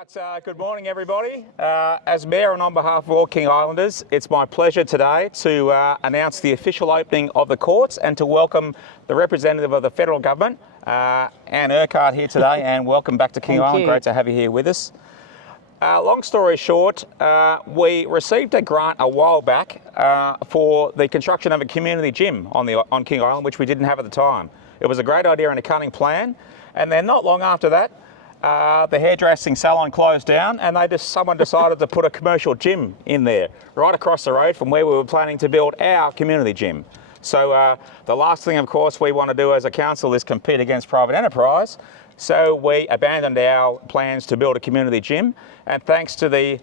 Right, good morning everybody. As Mayor and on behalf of all King Islanders, it's my pleasure today to announce the official opening of the courts and to welcome the representative of the federal government, Anne Urquhart, here today. And welcome back to King Island. Great to have you here with us. Long story short, we received a grant a while back for the construction of a community gym on King Island, which we didn't have at the time. It was a great idea and a cunning plan, and then not long after that, the hairdressing salon closed down, and someone decided to put a commercial gym in there, right across the road from where we were planning to build our community gym. So the last thing, of course, we want to do as a council is compete against private enterprise. So we abandoned our plans to build a community gym, and thanks to the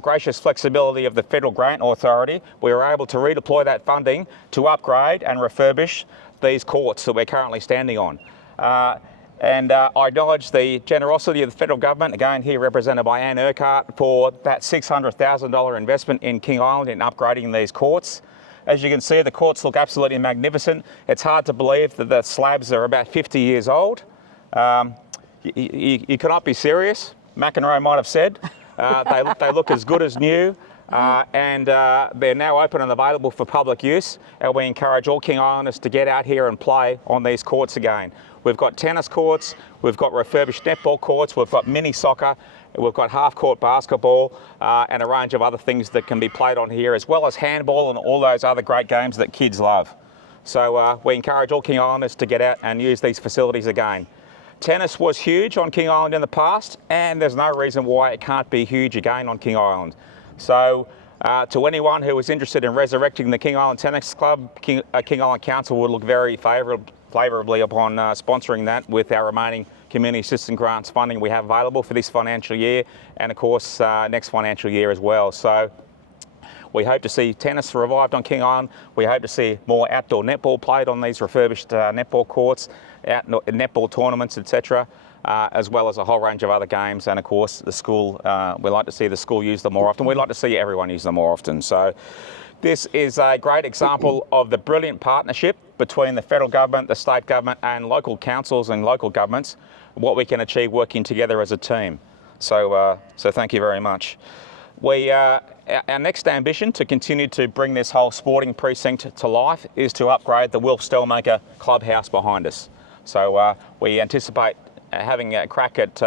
gracious flexibility of the Federal Grant Authority, we were able to redeploy that funding to upgrade and refurbish these courts that we're currently standing on. And I acknowledge the generosity of the federal government, again here represented by Anne Urquhart, for that $600,000 investment in King Island in upgrading these courts. As you can see, the courts look absolutely magnificent. It's hard to believe that the slabs are about 50 years old. You cannot be serious, McEnroe might have said. They look as good as new. And they're now open and available for public use, and we encourage all King Islanders to get out here and play on these courts again. We've got tennis courts, we've got refurbished netball courts, we've got mini soccer, we've got half-court basketball, and a range of other things that can be played on here, as well as handball and all those other great games that kids love. So we encourage all King Islanders to get out and use these facilities again. Tennis was huge on King Island in the past, and there's no reason why it can't be huge again on King Island. So to anyone who is interested in resurrecting the King Island Tennis Club, King Island Council would look very favourably upon sponsoring that with our remaining community assistance grants funding we have available for this financial year, and of course next financial year as well. So we hope to see tennis revived on King Island. We hope to see more outdoor netball played on these refurbished netball courts, netball tournaments, etc. As well as a whole range of other games, and of course the school, we like to see the school use them more often. We'd like to see everyone use them more often. So this is a great example of the brilliant partnership between the federal government, the state government and local councils and local governments, what we can achieve working together as a team. So thank you very much. Our next ambition to continue to bring this whole sporting precinct to life is to upgrade the Wilf Stellmaker clubhouse behind us. So we anticipate having a crack at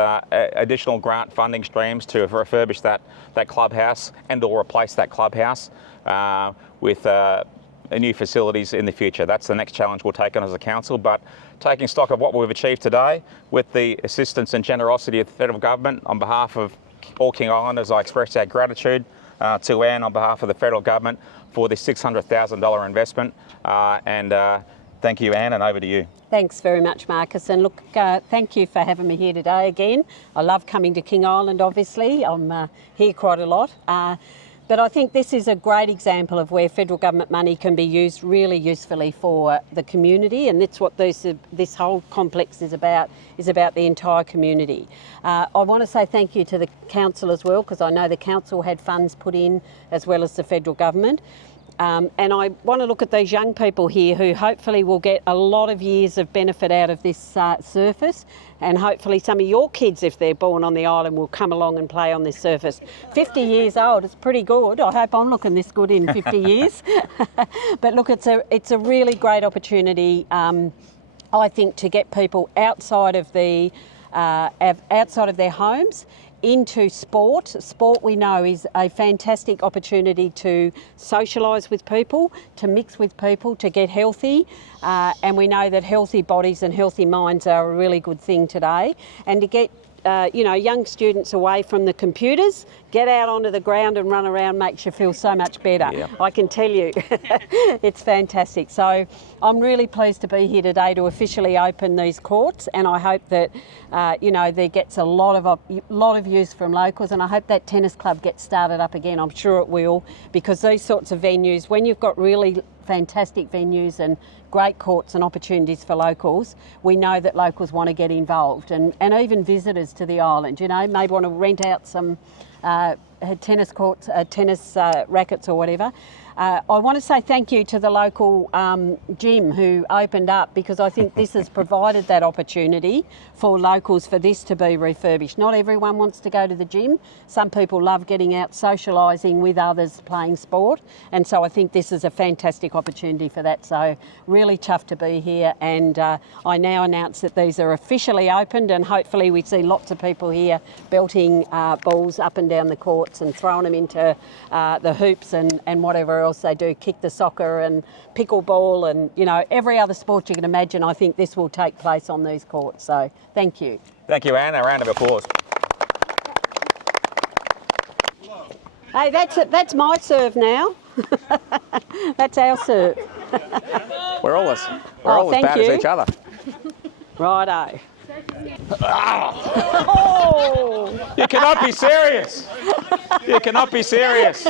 additional grant funding streams to refurbish that clubhouse and or replace that clubhouse with new facilities in the future. That's the next challenge we'll take on as a council, but taking stock of what we've achieved today with the assistance and generosity of the federal government, on behalf of all King Islanders, I express our gratitude to Anne on behalf of the federal government for this $600,000 investment, and thank you, Anne, and over to you. Thanks very much, Marcus. And look, thank you for having me here today again. I love coming to King Island, obviously. I'm here quite a lot. But I think this is a great example of where federal government money can be used really usefully for the community, and that's what this whole complex is about the entire community. I want to say thank you to the council as well, because I know the council had funds put in as well as the federal government. And I want to look at these young people here who hopefully will get a lot of years of benefit out of this surface, and hopefully some of your kids, if they're born on the island, will come along and play on this surface. 50 years old, it's pretty good. I hope I'm looking this good in 50 years. But look, it's a really great opportunity, I think, to get people outside of their homes into sport. Sport, we know, is a fantastic opportunity to socialise with people, to mix with people, to get healthy, and we know that healthy bodies and healthy minds are a really good thing today. And to get young students away from the computers, get out onto the ground and run around makes you feel so much better. Yeah. I can tell you. It's fantastic. So I'm really pleased to be here today to officially open these courts, and I hope that there gets a lot of use from locals, and I hope that tennis club gets started up again. I'm sure it will, because these sorts of venues, when you've got really fantastic venues and great courts and opportunities for locals, we know that locals want to get involved, and even visitors to the island, maybe want to rent out some tennis courts, tennis rackets or whatever. I want to say thank you to the local gym who opened up, because I think this has provided that opportunity for locals for this to be refurbished. Not everyone wants to go to the gym. Some people love getting out, socialising with others, playing sport, and so I think this is a fantastic opportunity for that. So really tough to be here, and I now announce that these are officially opened, and hopefully we see lots of people here belting balls up and down the courts and throwing them into the hoops and whatever else they do, kick the soccer and pickleball and, you know, every other sport you can imagine. I think this will take place on these courts. So thank you. Thank you, Anne. A round of applause. Hey, that's my serve now. That's our serve. We're all as bad as each other. Righto. You cannot be serious. You cannot be serious.